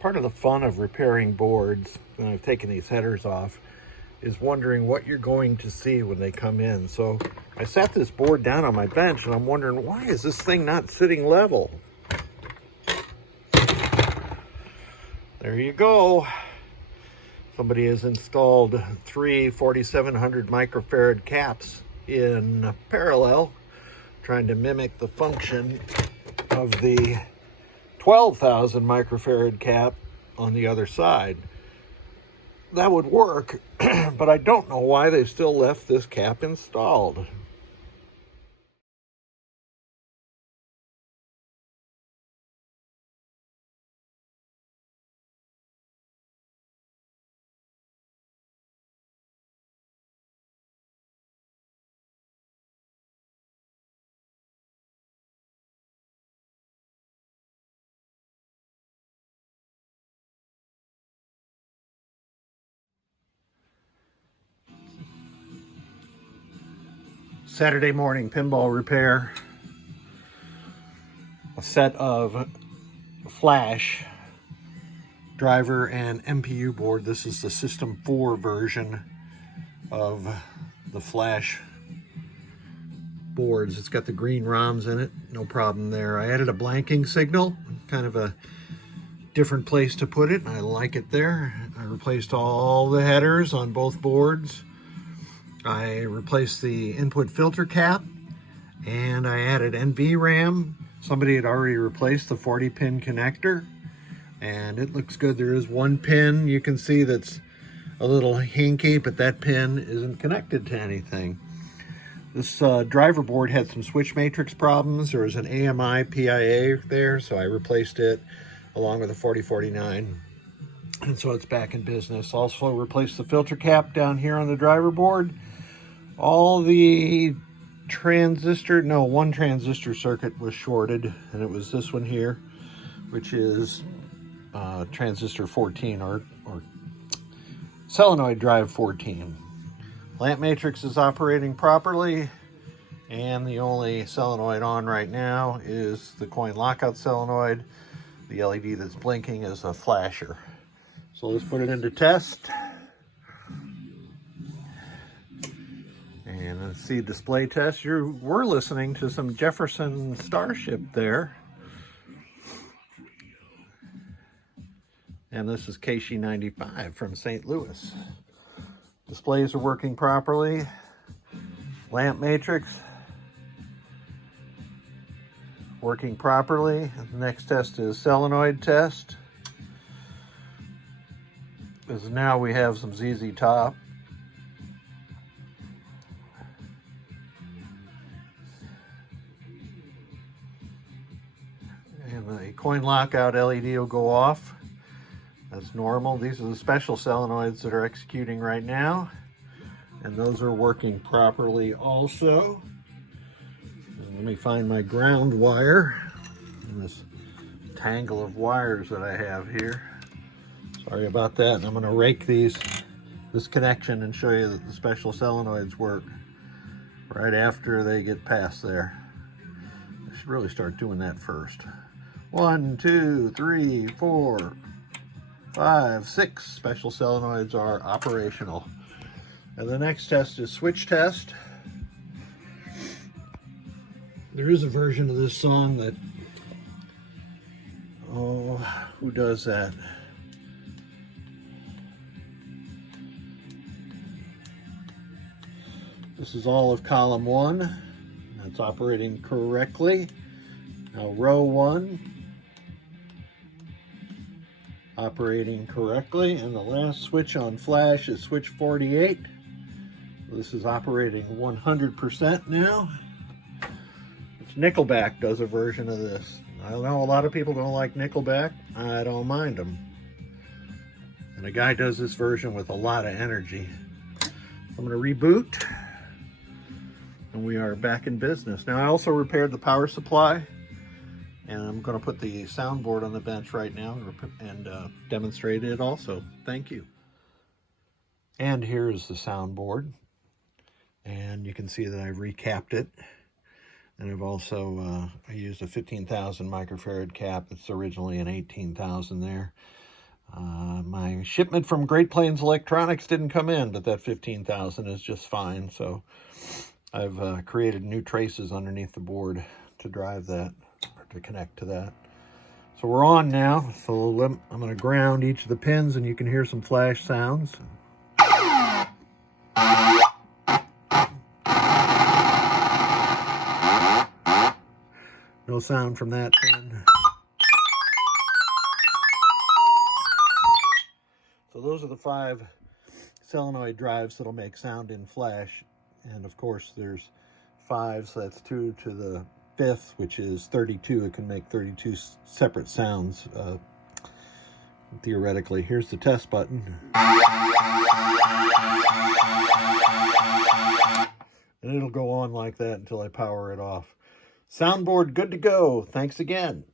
Part of the fun of repairing boards, and I've taken these headers off, is wondering what you're going to see when they come in. So I sat this board down on my bench and I'm wondering, why is this thing not sitting level? There you go. Somebody has installed three 4700 microfarad caps in parallel, trying to mimic the function of the 12,000 microfarad cap on the other side. That would work, but I don't know why they still left this cap installed. Saturday morning pinball repair. A set of flash driver and MPU board. This is the System 4 version of the flash boards. It's got the green ROMs in it, no problem there. I added a blanking signal, kind of a different place to put it. I like it there. I replaced all the headers on both boards. I replaced the input filter cap, and I added NVRAM. Somebody had already replaced the 40-pin connector, and it looks good. There is one pin you can see that's a little hinky, but that pin isn't connected to anything. This driver board had some switch matrix problems. There was an AMI PIA there, so I replaced it along with a 4049, and so it's back in business. Also replaced the filter cap down here on the driver board. All the one transistor circuit was shorted, and it was this one here, which is transistor 14 or solenoid drive 14. Lamp matrix is operating properly, and the only solenoid on right now is the coin lockout solenoid. The LED that's blinking is a flasher. So let's put it into test. And let's see display test. We're listening to some Jefferson Starship there. And this is KC95 from St. Louis. Displays are working properly. Lamp matrix working properly. The next test is solenoid test. Because now we have some ZZ Top. And the coin lockout LED will go off. That's normal. These are the special solenoids that are executing right now, and those are working properly also. And let me find my ground wire in this tangle of wires that I have here. Sorry about that. And I'm going to rake this connection and show you that the special solenoids work right after they get past there. I should really start doing that first. 1, 2, 3, 4, 5, 6 special solenoids are operational. And the next test is switch test. There is a version of this song that, who does that? This is all of column 1. That's operating correctly. Now row 1. Operating correctly, and the last switch on flash is switch 48. This is operating 100% now. Nickelback does a version of this. I know a lot of people don't like Nickelback. I don't mind them. And a guy does this version with a lot of energy. I'm going to reboot, and we are back in business. Now I also repaired the power supply, and I'm going to put the soundboard on the bench right now and demonstrate it also. Thank you. And here's the soundboard. And you can see that I've recapped it. And I've also, I used a 15,000 microfarad cap. It's originally an 18,000 there. My shipment from Great Plains Electronics didn't come in, but that 15,000 is just fine. So I've created new traces underneath the board to drive that, or to connect to that. So we're on now. So I'm going to ground each of the pins, and you can hear some flash sounds. No sound from that pin. So those are the 5 solenoid drives that'll make sound in flash. And of course there's 5, so that's 2 to the 5th, which is 32. It can make 32 separate sounds, theoretically. Here's the test button. And it'll go on like that until I power it off. Soundboard good to go. Thanks again.